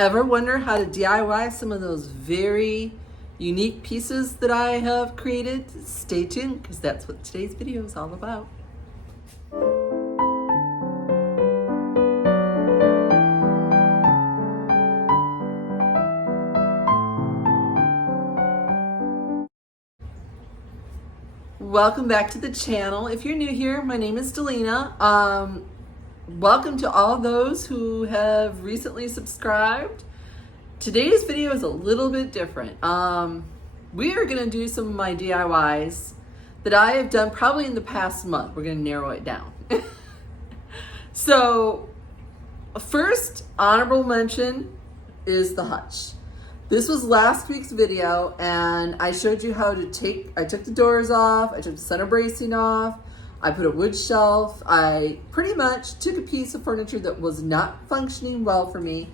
ever wonder how to DIY some of those very unique pieces that I have created, stay tuned because that's what today's video is all about. Welcome back to the channel. If you're new here, my name is Delina. Welcome to all those who have recently subscribed. Today's video is a little bit different. We are going to do some of my DIYs that I have done probably in the past month. We're going to narrow it down. So, first honorable mention is the hutch. This was last week's video, and I showed you how to I took the doors off, I took the center bracing off, I put a wood shelf. I pretty much took a piece of furniture that was not functioning well for me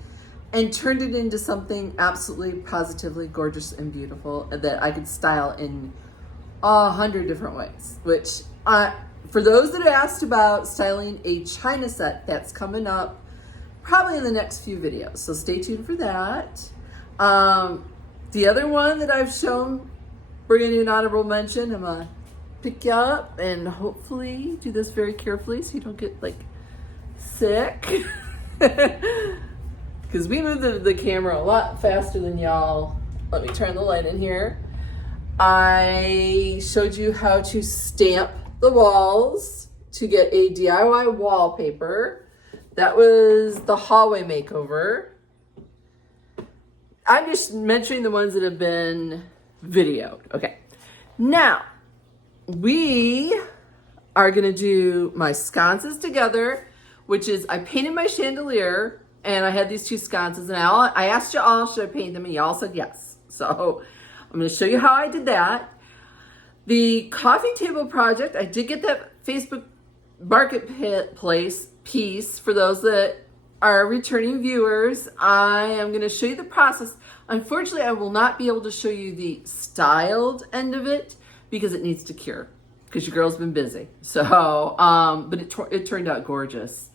and turned it into something absolutely positively gorgeous and beautiful that I could style in 100 different ways. Which, for those that asked about styling a china set, that's coming up probably in the next few videos. So stay tuned for that. The other one that I've shown, we're going to do an honorable mention. I'm going to pick you up and hopefully do this very carefully so you don't get like sick. Because we moved the camera a lot faster than y'all. Let me turn the light in here. I showed you how to stamp the walls to get a DIY wallpaper. That was the hallway makeover. I'm just mentioning the ones that have been videoed. Okay. Now, we are going to do my sconces together, which is I painted my chandelier and I had these two sconces and I asked you all, should I paint them? And you all said yes. So I'm going to show you how I did that. The coffee table project, I did get that Facebook Marketplace piece for those that are returning viewers. I am going to show you the process. Unfortunately, I will not be able to show you the styled end of it because it needs to cure because your girl's been busy. So, but it turned out gorgeous.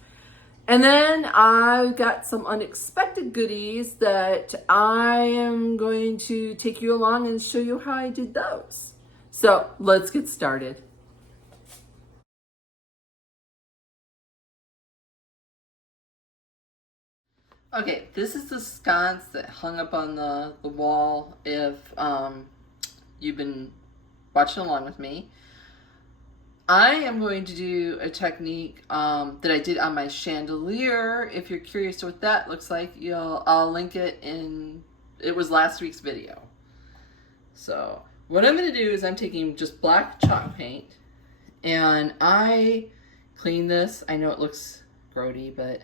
And then I got some unexpected goodies that I am going to take you along and show you how I did those. So let's get started. Okay, this is the sconce that hung up on the wall if you've been watching along with me. I am going to do a technique that I did on my chandelier. If you're curious what that looks like, I'll link it in, it was last week's video. So what I'm going to do is I'm taking just black chalk paint and I clean this. I know it looks grody, but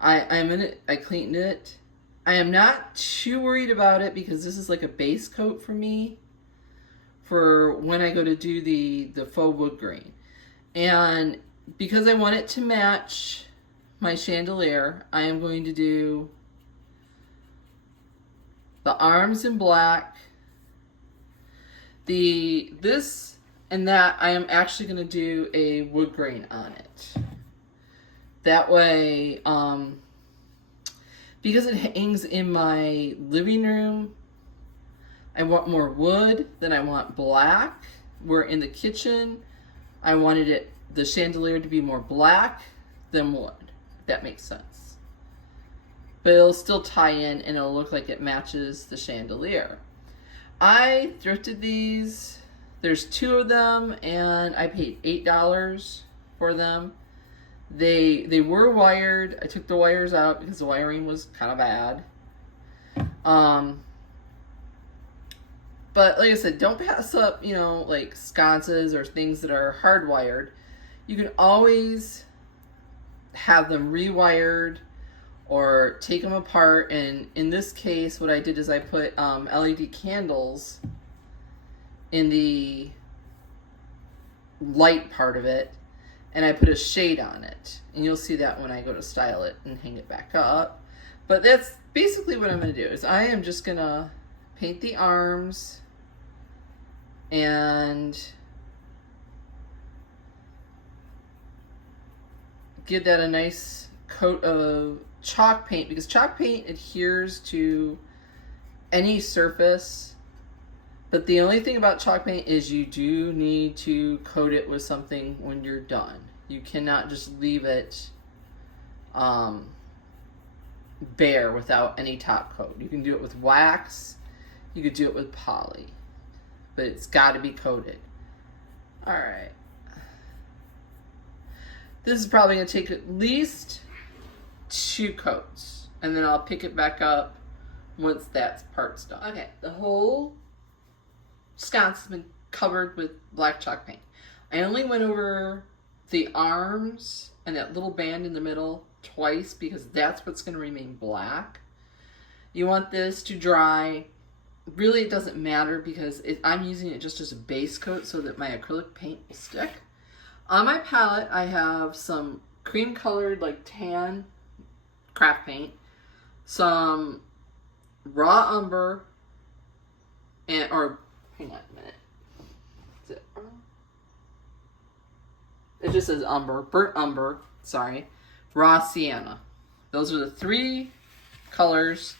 I cleaned it. I am not too worried about it because this is like a base coat for me for when I go to do the faux wood grain. And because I want it to match my chandelier, I am going to do the arms in black. This and that, I am actually going to do a wood grain on it. That way, because it hangs in my living room, I want more wood than I want black. Where in the kitchen, I wanted the chandelier to be more black than wood, if that makes sense. But it'll still tie in and it'll look like it matches the chandelier. I thrifted these. There's two of them and I paid $8 for them. They were wired. I took the wires out because the wiring was kind of bad. But like I said, don't pass up, like sconces or things that are hardwired. You can always have them rewired or take them apart. And in this case, what I did is I put LED candles in the light part of it. And I put a shade on it. And you'll see that when I go to style it and hang it back up. But that's basically what I'm going to do. Is I am just going to paint the arms and give that a nice coat of chalk paint, because chalk paint adheres to any surface. But the only thing about chalk paint is you do need to coat it with something when you're done. You cannot just leave it bare without any top coat. You can do it with wax, you could do it with poly, but it's got to be coated. All right. This is probably going to take at least 2 coats, and then I'll pick it back up once that part's done. Okay, the whole sconce has been covered with black chalk paint. I only went over the arms and that little band in the middle twice because that's what's going to remain black. You want this to dry. Really, it doesn't matter because I'm using it just as a base coat so that my acrylic paint will stick. On my palette, I have some cream colored, like tan craft paint, some raw umber, hang on a minute. Is it raw? It just says umber, burnt umber, sorry, raw sienna. Those are the 3 colors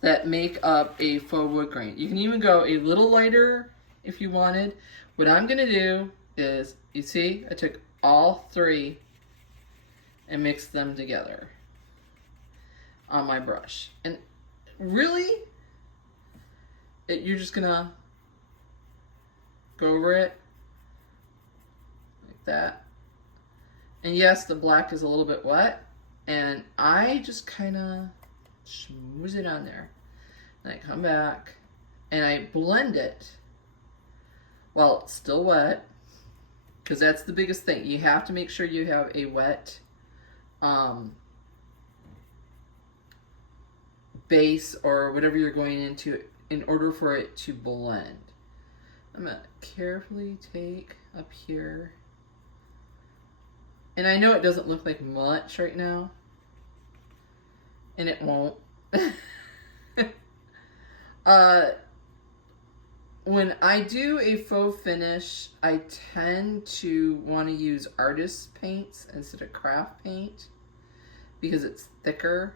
that make up a faux wood grain. You can even go a little lighter if you wanted. What I'm going to do is, you see, I took all 3 and mixed them together on my brush. And really, you're just going to go over it like that. And yes, the black is a little bit wet, and I just kind of schmooze it on there. And I come back and I blend it while it's still wet, because that's the biggest thing. You have to make sure you have a wet base or whatever you're going into in order for it to blend. I'm going to carefully take up here. And I know it doesn't look like much right now, and it won't. When I do a faux finish, I tend to want to use artist paints instead of craft paint because it's thicker.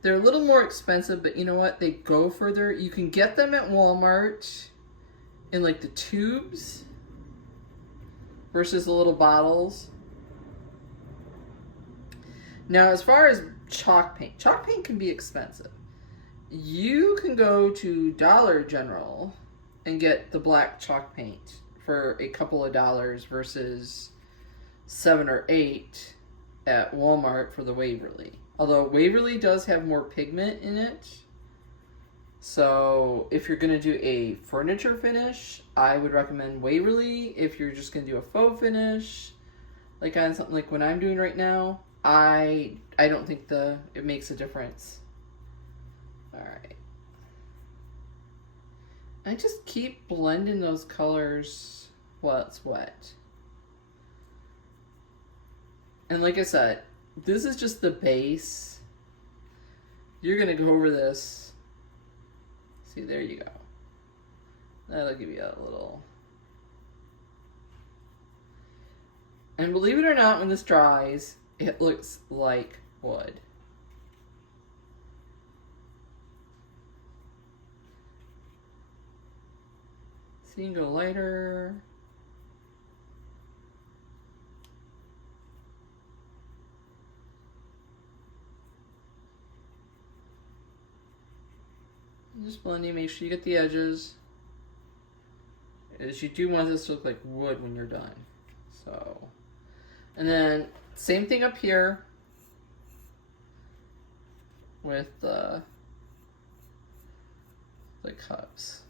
They're a little more expensive, but you know what? They go further. You can get them at Walmart in like the tubes versus the little bottles. Now, as far as chalk paint can be expensive. You can go to Dollar General and get the black chalk paint for a couple of dollars versus $7 or $8 at Walmart for the Waverly. Although Waverly does have more pigment in it. So if you're going to do a furniture finish, I would recommend Waverly. If you're just going to do a faux finish, like on something like what I'm doing right now, I don't think it makes a difference. All right. I just keep blending those colors while it's wet. And like I said, this is just the base. You're going to go over this. See, there you go. That'll give you a little. And believe it or not, when this dries, it looks like wood. So you can go lighter. Just blending, make sure you get the edges. As you do want this to look like wood when you're done. So, and then same thing up here with the cups.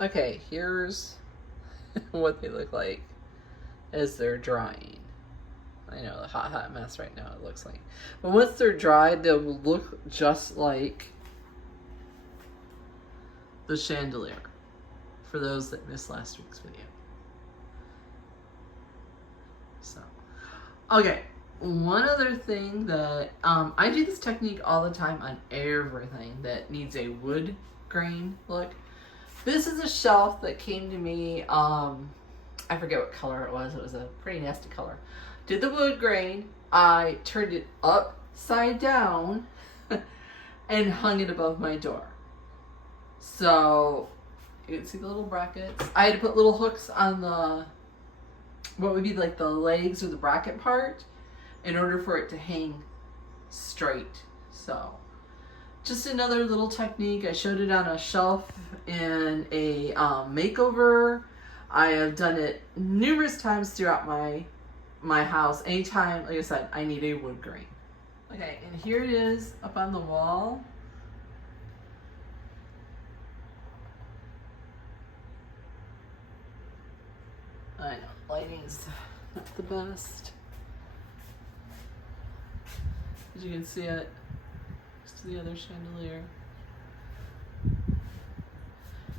Okay, here's what they look like as they're drying. I know, the hot mess right now it looks like. But once they're dried, they'll look just like the chandelier, for those that missed last week's video. So, okay, one other thing that, I do this technique all the time on everything that needs a wood grain look. This is a shelf that came to me, I forget what color it was a pretty nasty color. Did the wood grain, I turned it upside down and hung it above my door. So, you can see the little brackets. I had to put little hooks on the, what would be like the legs or the bracket part in order for it to hang straight. So, just another little technique. I showed it on a shelf in a makeover. I have done it numerous times throughout my house. Anytime, like I said, I need a wood grain. Okay, and here it is up on the wall. I know, lighting's not the best. As you can see it next to the other chandelier.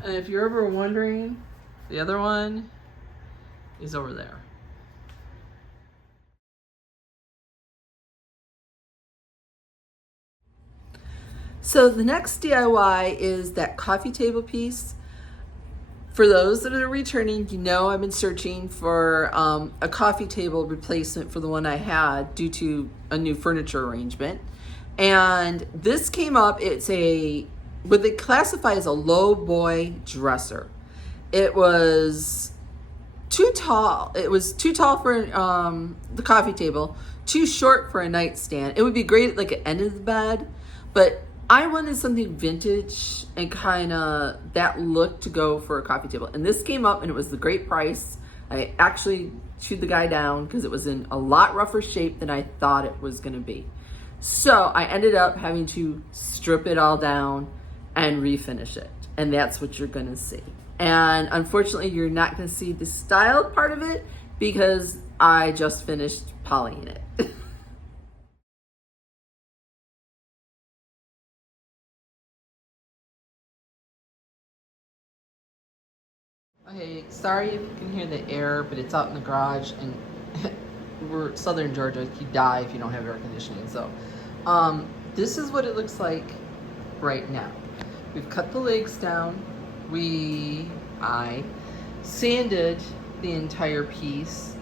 And if you're ever wondering, the other one is over there. So the next DIY is that coffee table piece. For those that are returning, you know I've been searching for a coffee table replacement for the one I had due to a new furniture arrangement. And this came up, it's what they classify as a low boy dresser. It was too tall. It was too tall for the coffee table, too short for a nightstand. It would be great at like an end of the bed, but I wanted something vintage and kind of that look to go for a coffee table. And this came up and it was the great price. I actually chewed the guy down because it was in a lot rougher shape than I thought it was going to be. So I ended up having to strip it all down and refinish it. And that's what you're going to see. And unfortunately, you're not going to see the styled part of it because I just finished polying it. Okay, sorry if you can hear the air, but it's out in the garage and we're Southern Georgia. You die if you don't have air conditioning. So this is what it looks like right now. We've cut the legs down. I sanded the entire piece.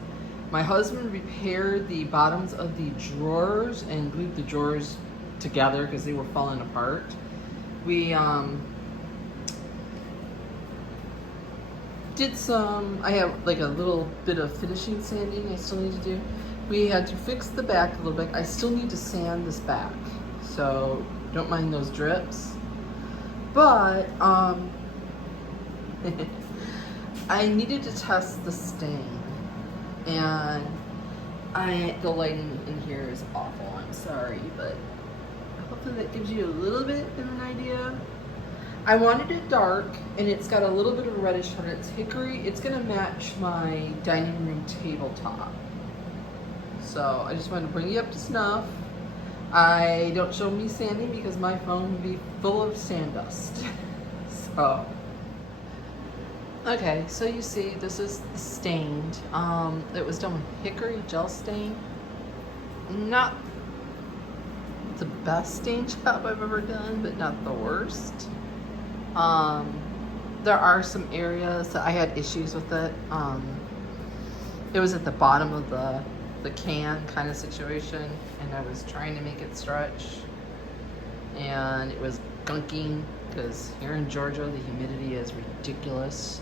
My husband repaired the bottoms of the drawers and glued the drawers together because they were falling apart. We did some, I have like a little bit of finishing sanding I still need to do. We had to fix the back a little bit. I still need to sand this back, so don't mind those drips. But I needed to test the stain, and the lighting in here is awful. I'm sorry, but hopefully that gives you a little bit of an idea. I wanted it dark, and it's got a little bit of a reddish tone. It's hickory. It's gonna match my dining room tabletop. So I just wanted to bring you up to snuff. I don't show me sanding because my phone would be full of sand dust. So, okay, so you see this is stained. It was done with hickory gel stain. Not the best stain job I've ever done, but not the worst. There are some areas that I had issues with it. It was at the bottom of the can kind of situation, and I was trying to make it stretch, and it was gunking because here in Georgia the humidity is ridiculous,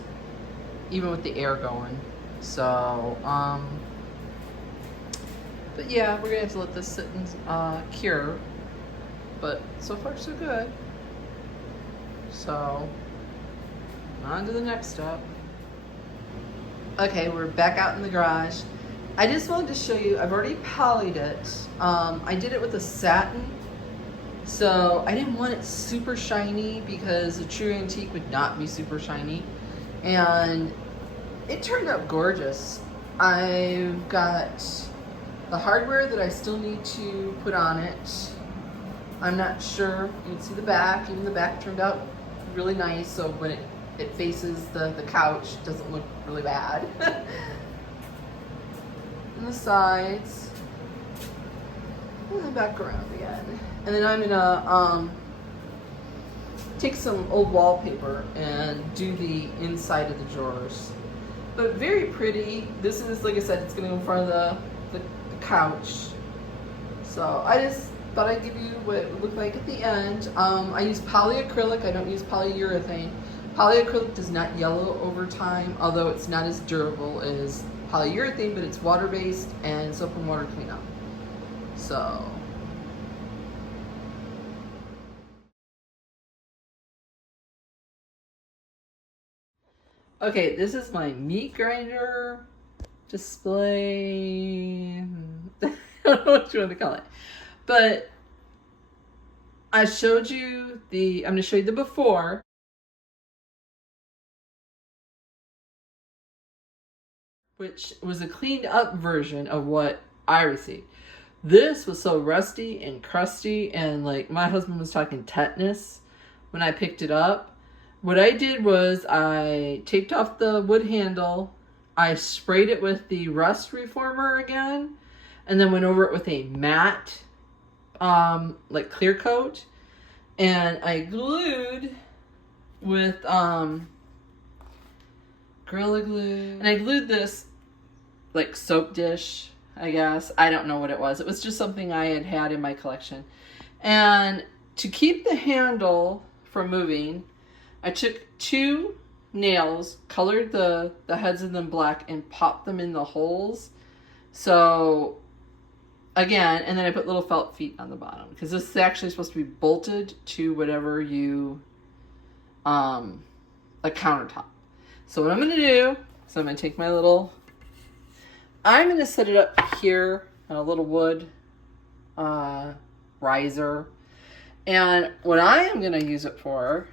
even with the air going. So, but yeah, we're gonna have to let this sit and cure. But so far so good. So, on to the next step. Okay, we're back out in the garage. I just wanted to show you, I've already polyed it. I did it with a satin. So I didn't want it super shiny because a true antique would not be super shiny. And it turned out gorgeous. I've got the hardware that I still need to put on it. I'm not sure. You can see the back. Even the back turned out really nice, so when it faces the couch, it doesn't look really bad. And the sides. And then back around again. And then I'm gonna take some old wallpaper and do the inside of the drawers. But very pretty. This is, like I said, it's gonna go in front of the couch. So I just thought I'd give you what it would look like at the end. I use polyacrylic, I don't use polyurethane. Polyacrylic does not yellow over time, although it's not as durable as polyurethane, but it's water-based and soap and water cleanup. So. Okay, this is my meat grinder display. I don't know what you want to call it. But I showed you I'm going to show you the before. Which was a cleaned up version of what I received. This was so rusty and crusty, and like my husband was talking tetanus when I picked it up. What I did was I taped off the wood handle, I sprayed it with the rust reformer again, and then went over it with a matte like clear coat, and I glued with Gorilla Glue, and I glued this like soap dish, I guess. I don't know what it was. It was just something I had in my collection. And to keep the handle from moving, I took 2 nails, colored the heads of them black, and popped them in the holes. So again, and then I put little felt feet on the bottom, because this is actually supposed to be bolted to whatever you a countertop. So what I'm going to do is I'm going to take my I'm going to set it up here on a little wood riser. And what I am going to use it for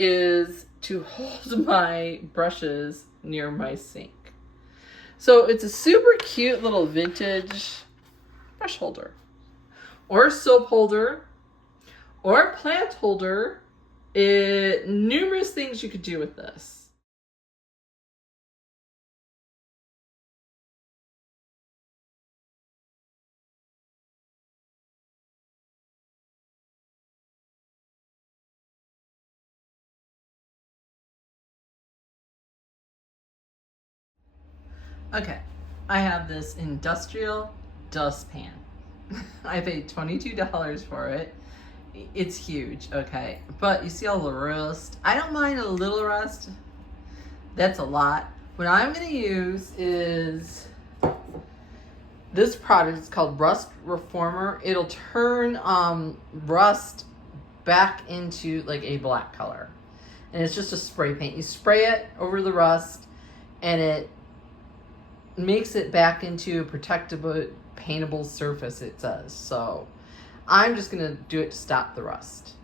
is to hold my brushes near my sink. So it's a super cute little vintage brush holder, or soap holder, or plant holder. Numerous things you could do with this. Okay, I have this industrial dustpan. I paid $22 for it. It's huge, okay? But you see all the rust? I don't mind a little rust. That's a lot. What I'm gonna use is this product. It's called Rust Reformer. It'll turn rust back into like a black color. And it's just a spray paint. You spray it over the rust and it makes it back into a protectable, paintable surface, it says. So I'm just gonna do it to stop the rust.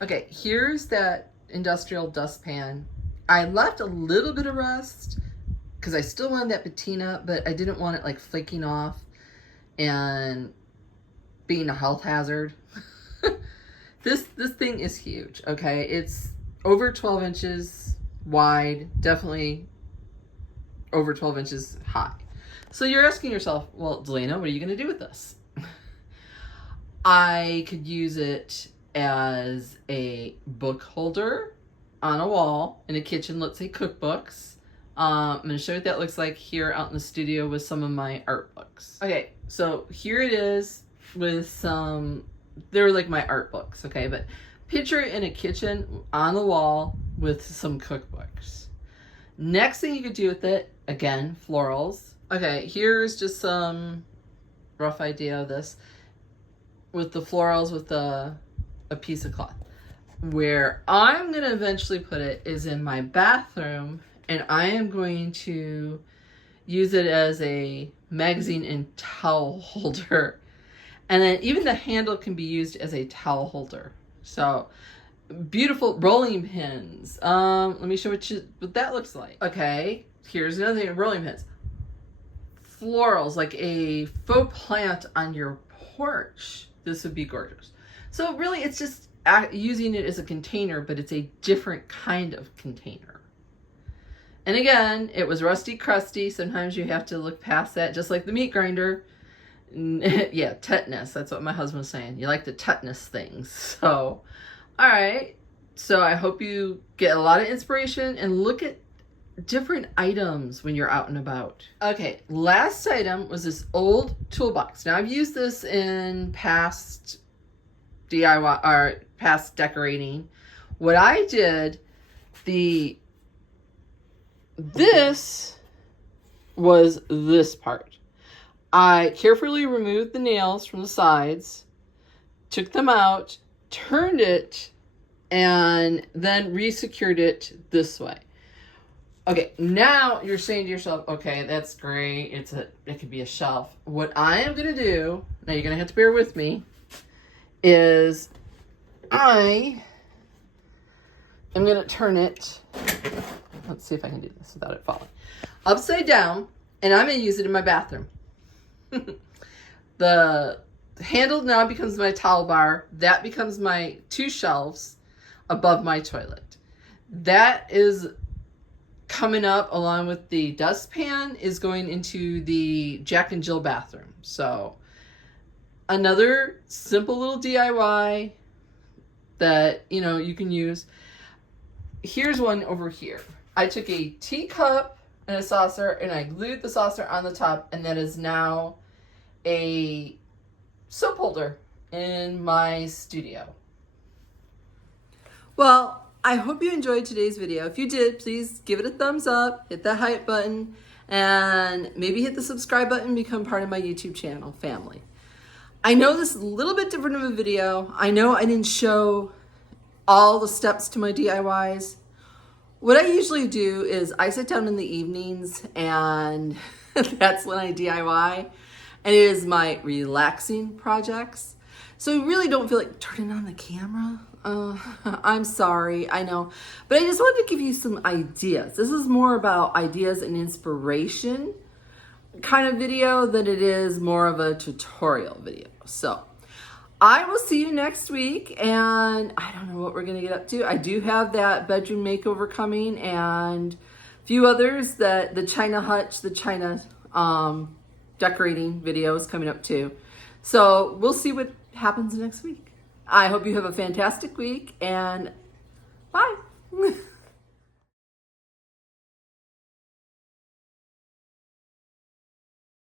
Okay, here's that industrial dustpan. I left a little bit of rust because I still wanted that patina, but I didn't want it like flaking off and being a health hazard. This thing is huge, okay? It's over 12 inches wide, definitely over 12 inches high. So you're asking yourself, well, Delana, what are you gonna do with this? I could use it as a book holder on a wall in a kitchen, let's say cookbooks. I'm going to show you what that looks like here out in the studio with some of my art books. Okay, so here it is with some, they're like my art books, okay? But picture it in a kitchen on the wall with some cookbooks. Next thing you could do with it, again, florals. Okay, here's just some rough idea of this with the florals with a piece of cloth. Where I'm going to eventually put it is in my bathroom, and I am going to use it as a magazine and towel holder. And then even the handle can be used as a towel holder. So beautiful rolling pins. Let me show what that looks like. Okay, here's another thing, rolling pins. Florals, like a faux plant on your porch. This would be gorgeous. So really it's just using it as a container, but it's a different kind of container. And again, it was rusty crusty. Sometimes you have to look past that, just like the meat grinder. Yeah, tetanus. That's what my husband was saying. You like to tetanus things. So, all right. So I hope you get a lot of inspiration and look at different items when you're out and about. Okay, last item was this old toolbox. Now I've used this in past DIY or past decorating. What I did, this was this part. I carefully removed the nails from the sides, took them out, turned it, and then re-secured it this way. Okay, now you're saying to yourself, okay, that's great. It could be a shelf. What I am going to do, now you're going to have to bear with me, is I am going to turn it, let's see if I can do this without it falling, upside down, and I'm going to use it in my bathroom. The handle now becomes my towel bar. That becomes my 2 shelves above my toilet. That is coming up along with the dustpan is going into the Jack and Jill bathroom. So another simple little DIY that, you know, you can use. Here's one over here. I took a teacup and a saucer and I glued the saucer on the top, and that is now a soap holder in my studio. Well, I hope you enjoyed today's video. If you did, please give it a thumbs up, hit that hype button, and maybe hit the subscribe button and become part of my YouTube channel family. I know this is a little bit different of a video. I know I didn't show all the steps to my DIYs. What I usually do is I sit down in the evenings and that's when I DIY. And it is my relaxing projects. So I really don't feel like turning on the camera. I'm sorry, I know. But I just wanted to give you some ideas. This is more about ideas and inspiration kind of video than it is more of a tutorial video. So I will see you next week, and I don't know what we're gonna get up to. I do have that bedroom makeover coming and a few others, that the China hutch, the China decorating videos coming up too. So we'll see what happens next week. I hope you have a fantastic week, and bye.